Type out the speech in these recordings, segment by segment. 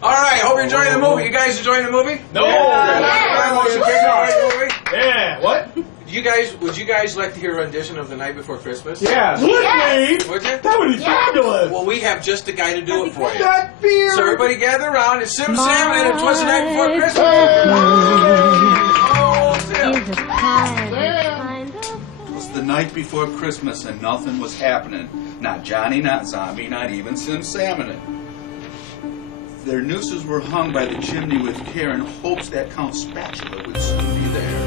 All right, hope you're enjoying the movie. You guys enjoying the movie? No. Yeah. What? Would you guys like to hear a rendition of The Night Before Christmas? Yeah. Yes. Would you? That would be fabulous. Well, we have just the guy to do it for you. That beard. So everybody gather around. It's Sim Salmon, and it was The Night Before Christmas. Oh, Sim. It was the night before Christmas and nothing was happening. Not Johnny, not Zombie, not even Sim Saminen. Their nooses were hung by the chimney with care in hopes that Count Spatula would soon be there.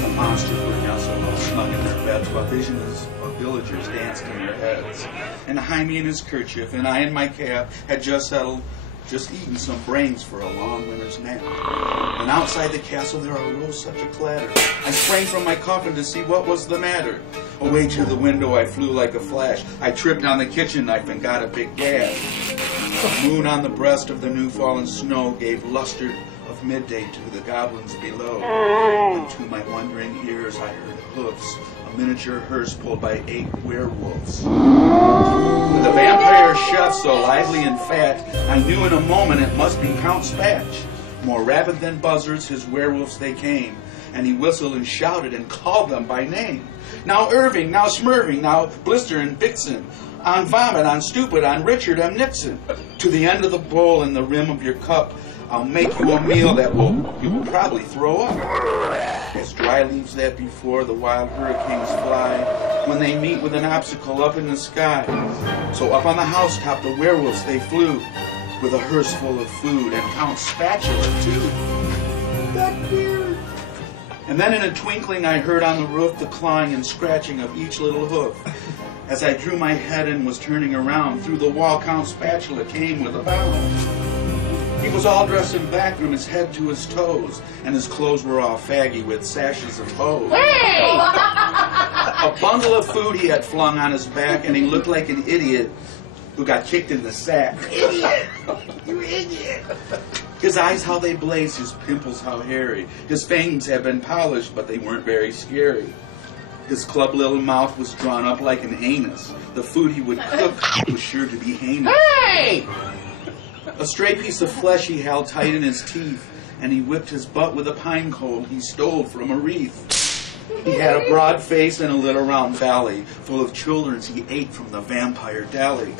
The monsters were nestled all snug in their beds while visions of villagers danced in their heads. And Jaime in his kerchief and I in my cap had just eaten some brains for a long winter's nap. And outside the castle there arose such a clatter. I sprang from my coffin to see what was the matter. Away to the window I flew like a flash. I tripped on the kitchen knife and got a big gash. The moon on the breast of the new fallen snow gave luster of midday to the goblins below. And to my wondering ears I heard hoofs, a miniature hearse pulled by 8 werewolves. With a vampire chef so lively and fat, I knew in a moment it must be Count Spatch. More rapid than buzzards, his werewolves they came, and he whistled and shouted and called them by name. Now Irving, now Smirving, now Blister and Vixen, on Vomit, on Stupid, on Richard, on Nixon. To the end of the bowl and the rim of your cup, I'll make you a meal that you will probably throw up. As dry leaves that before the wild hurricanes fly, when they meet with an obstacle up in the sky. So up on the housetop the werewolves they flew, with a hearse full of food, and Count Spatula too. That beard. And then in a twinkling I heard on the roof the clawing and scratching of each little hoof. As I drew my head and was turning around, through the wall Count Spatula came with a bound. He was all dressed in black from his head to his toes, and his clothes were all faggy with sashes of hose. Hey! A bundle of food he had flung on his back, and he looked like an idiot who got kicked in the sack. Idiot! You idiot! His eyes, how they blazed, his pimples, how hairy. His fangs had been polished, but they weren't very scary. His club little mouth was drawn up like an anus. The food he would cook was sure to be heinous. Hey! A stray piece of flesh he held tight in his teeth, and he whipped his butt with a pine cone he stole from a wreath. He had a broad face and a little round belly, full of children's he ate from the vampire deli.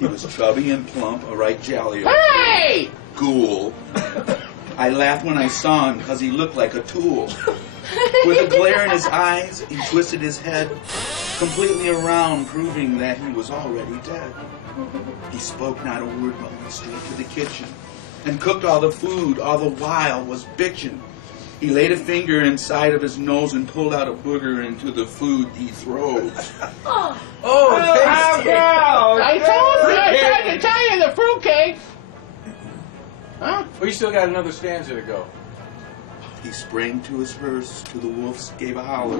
He was chubby and plump, a right jolly old Hey! ghoul. I laughed when I saw him, 'cause he looked like a tool. With a glare in his eyes, he twisted his head completely around, proving that he was already dead. He spoke not a word, but went straight to the kitchen and cooked all the food, all the while was bitchin'. He laid a finger inside of his nose and pulled out a booger into the food he throws. Oh, tasty. I told you, I tried to tell you the fruitcake. Huh? We still got another stanza to go. He sprang to his hearse, to the wolves gave a holler,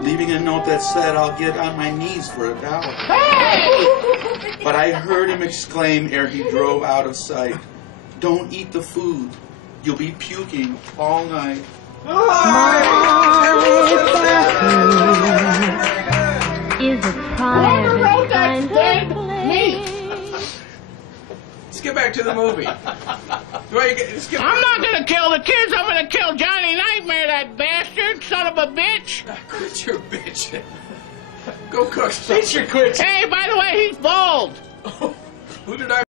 leaving a note that said, I'll get on my knees for $1. Hey! But I heard him exclaim ere he drove out of sight, don't eat the food, you'll be puking all night. Is a Whoever wrote that dead me. Let's get back to the movie. I'm not gonna kill the kids, I'm gonna kill Johnny Nightmare, that bastard, son of a bitch. Quit your bitch. Go cook. Quit your quit. Hey, by the way, he's bald. Who did I